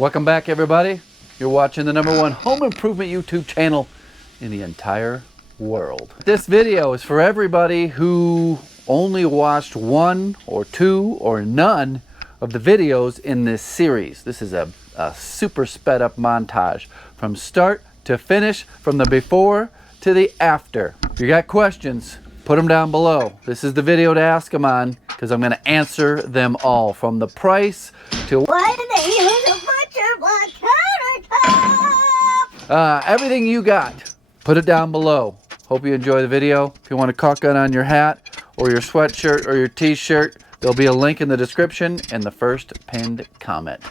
Welcome back, everybody. You're watching the #1 home improvement YouTube channel in the entire world. This video is for everybody who only watched one or two or none of the videos in this series. This is a super sped up montage from start to finish, from the before to the after. If you got questions, put them down below. This is the video to ask them on, because I'm going to answer them all, from the price to why do they use a butcher block countertop? Everything you got. Put it down below. Hope you enjoy the video. If you want a caulk gun on your hat or your sweatshirt or your t-shirt, there'll be a link in the description and the first pinned comment.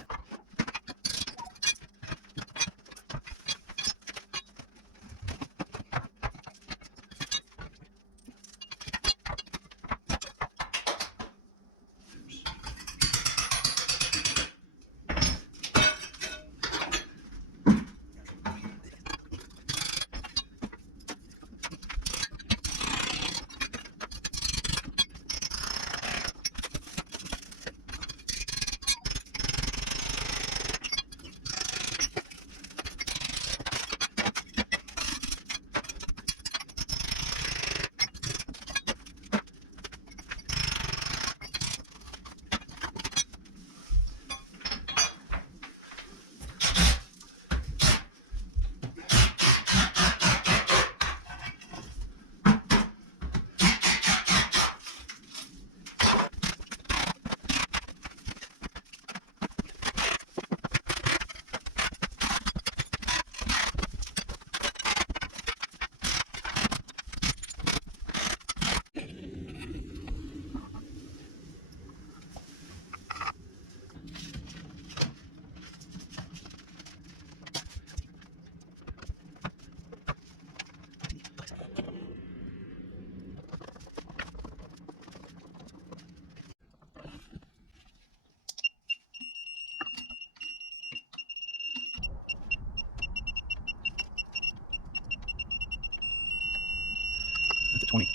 That's a 20.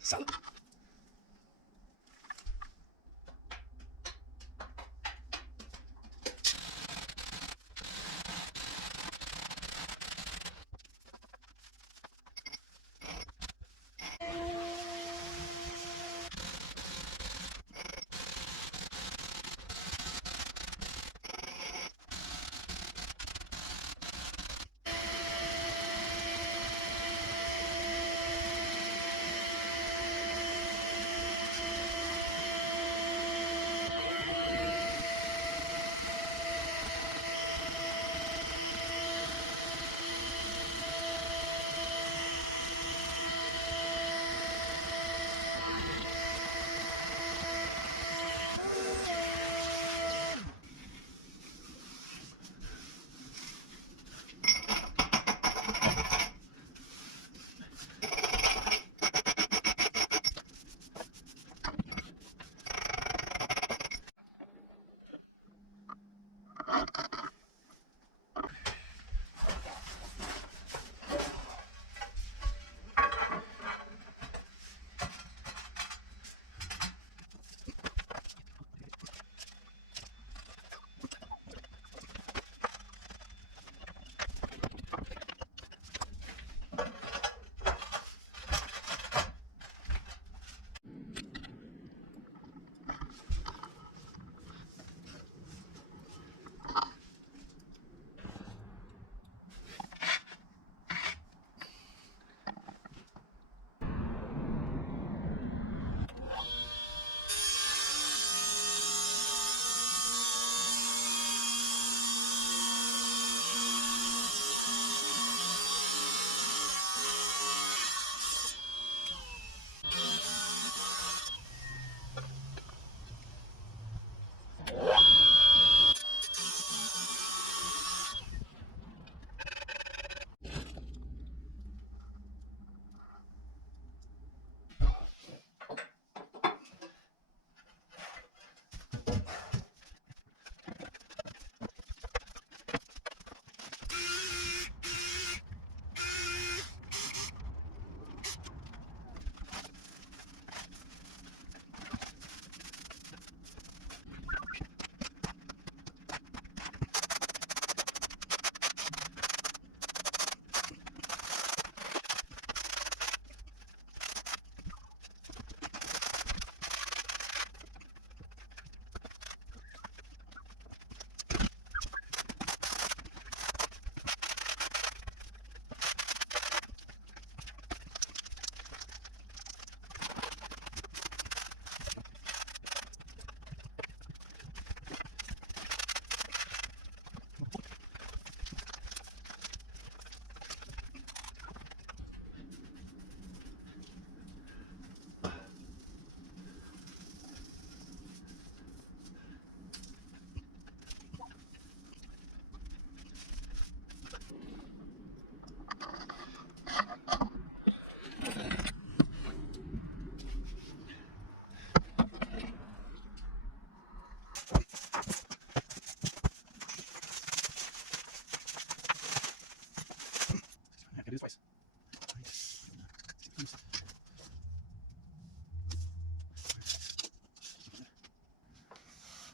Salad.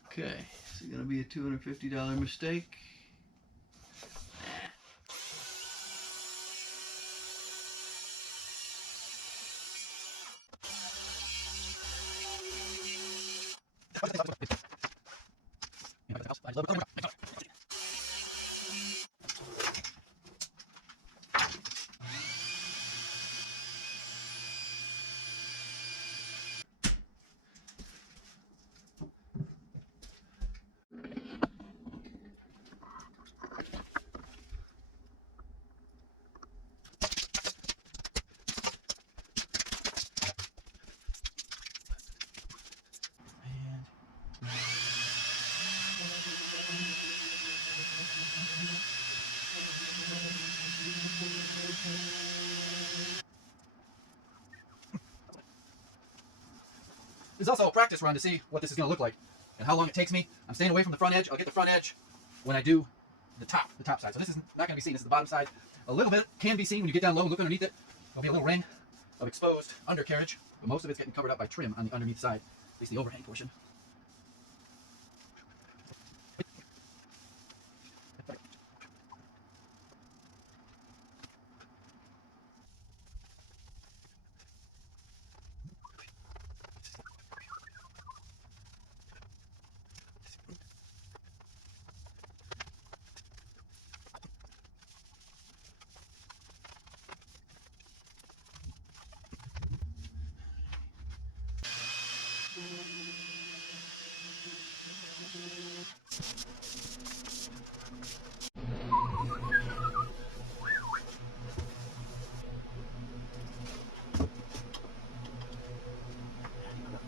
Okay, so gonna be a $250 mistake. This is also a practice run to see what this is going to look like and how long it takes me. I'm staying away from the front edge. I'll get the front edge when I do the top side. So this is not going to be seen. This is the bottom side. A little bit can be seen when you get down low and look underneath it. There'll be a little ring of exposed undercarriage, but most of it's getting covered up by trim on the underneath side, at least the overhang portion.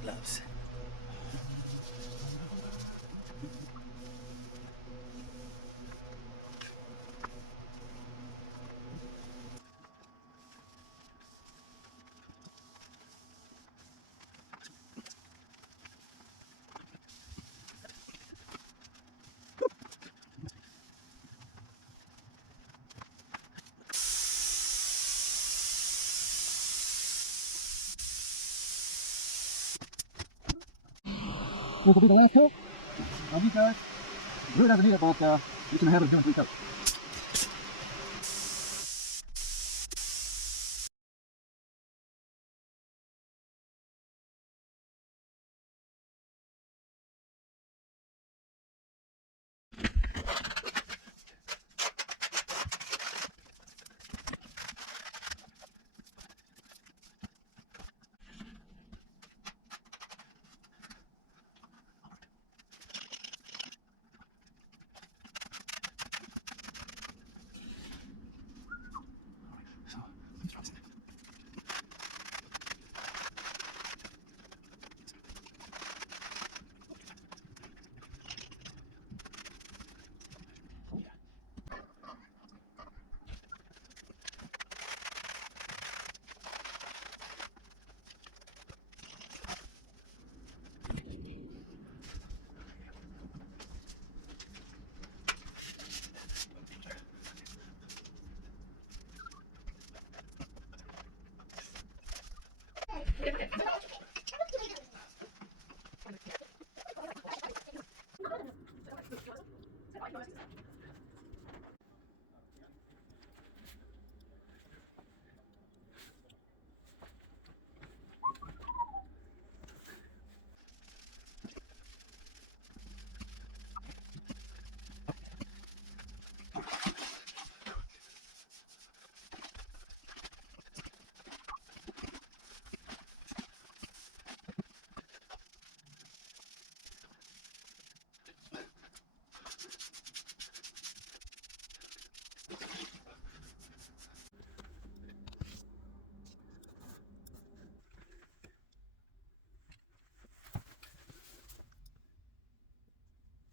Gloves. This will be the last coat on these guys. It really doesn't need it, but you can have it doing 3 coats.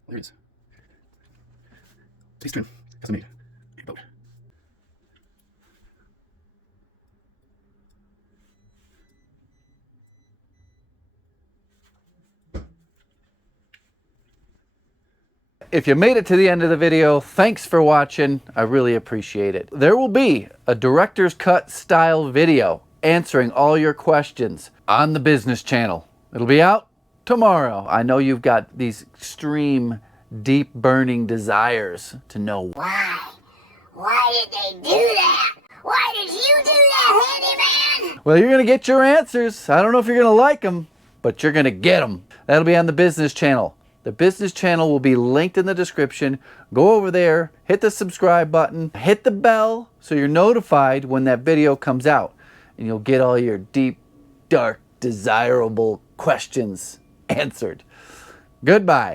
There it is. Space trim, custom made. Boat. If you made it to the end of the video, thanks for watching. I really appreciate it. There will be a director's cut style video answering all your questions on the business channel. It'll be out tomorrow. I know you've got these extreme, deep burning desires to know Why? Why did they do that? Why did you do that, Handyman? Well, you're going to get your answers. I don't know if you're going to like them, but you're going to get them. That'll be on the business channel. The business channel will be linked in the description. Go over there, hit the subscribe button, hit the bell so you're notified when that video comes out. And you'll get all your deep, dark, desirable questions answered. Goodbye.